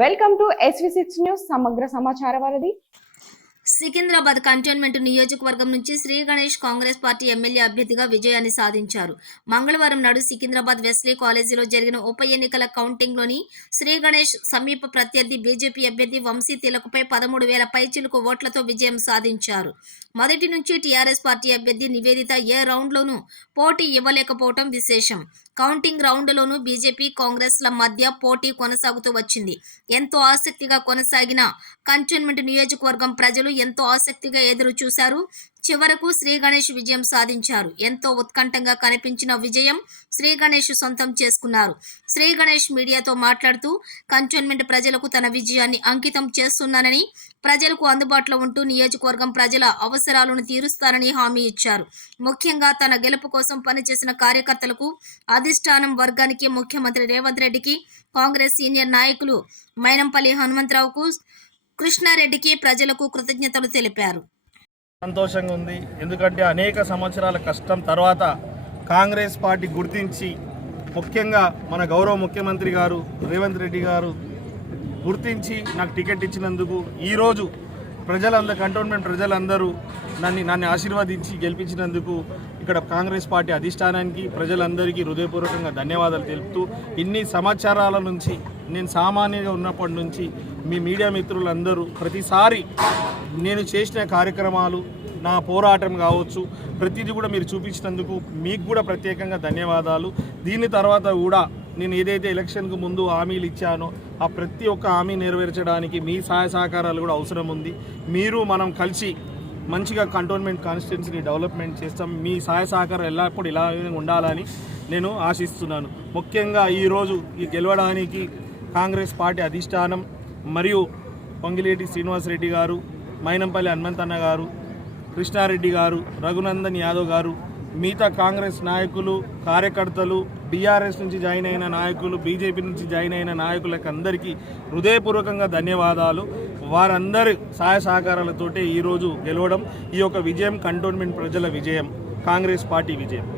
Welcome to SV6 news సమగ్ర సమాచార వారధి. సికింద్రాబాద్ కంటోన్మెంట్ నియోజకవర్గం నుంచి శ్రీ గణేష్ కాంగ్రెస్ పార్టీ ఎమ్మెల్యే అభ్యర్థిగా విజయాన్ని సాధించారు. మంగళవారం నాడు సికింద్రాబాద్ వెస్లీ కాలేజీలో జరిగిన ఉప ఎన్నికల కౌంటింగ్లోని శ్రీ గణేష్ సమీప ప్రత్యర్థి బీజేపీ అభ్యర్థి వంశీ తిలకపై 13,000 పైచిలుకు ఓట్లతో విజయం సాధించారు. మొదటి నుంచి టీఆర్ఎస్ పార్టీ అభ్యర్థి నివేదిత ఏ రౌండ్లోనూ పోటీ ఇవ్వలేకపోవడం విశేషం. కౌంటింగ్ రౌండ్లోనూ బీజేపీ కాంగ్రెస్ల మధ్య పోటీ కొనసాగుతూ వచ్చింది. ఎంతో ఆసక్తిగా కొనసాగిన కంటోన్మెంట్ నియోజకవర్గం ప్రజలు ఎంతో ఆసక్తిగా ఎదురు చూశారు. చివరకు శ్రీ గణేష్ విజయం సాధించారు. ఎంతో ఉత్కంఠంగా కనిపించిన విజయం శ్రీ గణేష్ సొంతం చేసుకున్నారు. శ్రీ గణేష్ మీడియాతో మాట్లాడుతూ కంటోన్మెంట్ ప్రజలకు తన విజయాన్ని అంకితం చేస్తున్నానని, ప్రజలకు అందుబాటులో ఉంటూ నియోజకవర్గం ప్రజల అవసరాలను తీరుస్తానని హామీ ఇచ్చారు. ముఖ్యంగా తన గెలుపు కోసం పనిచేసిన కార్యకర్తలకు, అధిష్టానం వర్గానికి, ముఖ్యమంత్రి రేవంత్ రెడ్డికి, కాంగ్రెస్ సీనియర్ నాయకులు మైనంపల్లి హనుమంతరావుకు, కృష్ణారెడ్డికి ప్రజలకు కృతజ్ఞతలు తెలిపారు. సంతోషంగా ఉంది. ఎందుకంటే అనేక సంవత్సరాల కష్టం తర్వాత కాంగ్రెస్ పార్టీ గుర్తించి, ముఖ్యంగా మన గౌరవ ముఖ్యమంత్రి గారు రేవంత్ రెడ్డి గారు గుర్తించి నాకు టికెట్ ఇచ్చినందుకు ఈరోజు కంటోన్మెంట్ ప్రజలందరూ నన్ను ఆశీర్వదించి గెలిపించినందుకు ఇక్కడ కాంగ్రెస్ పార్టీ అధిష్టానానికి, ప్రజలందరికీ హృదయపూర్వకంగా ధన్యవాదాలు తెలుపుతూ, ఇన్ని సంవత్సరాల నుంచి నేను సామాన్యంగా ఉన్నప్పటి నుంచి మీ మీడియా మిత్రులందరూ ప్రతిసారి నేను చేసిన కార్యక్రమాలు, నా పోరాటం కావచ్చు, ప్రతిదీ కూడా మీరు చూపించినందుకు మీకు కూడా ప్రత్యేకంగా ధన్యవాదాలు. దీని తర్వాత కూడా నేను ఏదైతే ఎలక్షన్కు ముందు హామీలు ఇచ్చానో ఆ ప్రతి ఒక్క హామీ నెరవేర్చడానికి మీ సహాయ సహకారాలు కూడా అవసరం ఉంది. మనం కలిసి మంచిగా కంటోన్మెంట్ కాన్స్టిట్యున్సీని డెవలప్మెంట్ చేస్తాం. మీ సహాయ సహకారం ఎల్లప్పుడూ ఇలా ఉండాలని నేను ఆశిస్తున్నాను. ముఖ్యంగా ఈరోజు ఈ గెలవడానికి కాంగ్రెస్ పార్టీ అధిష్టానం మరియు పొంగిలేటి శ్రీనివాసరెడ్డి గారు, మైనంపల్లి హనుమంతన్న గారు, కృష్ణారెడ్డి గారు, రఘునందన్ యాదవ్ గారు, మిగతా కాంగ్రెస్ నాయకులు, కార్యకర్తలు, బీఆర్ఎస్ నుంచి జాయిన్ అయిన నాయకులు, బీజేపీ నుంచి జాయిన్ అయిన నాయకులకు అందరికీ హృదయపూర్వకంగా ధన్యవాదాలు. వారందరి సహాయ సహకారాలతోటే ఈరోజు గెలవడం, ఈ యొక్క విజయం కంటోన్మెంట్ ప్రజల విజయం, కాంగ్రెస్ పార్టీ విజయం.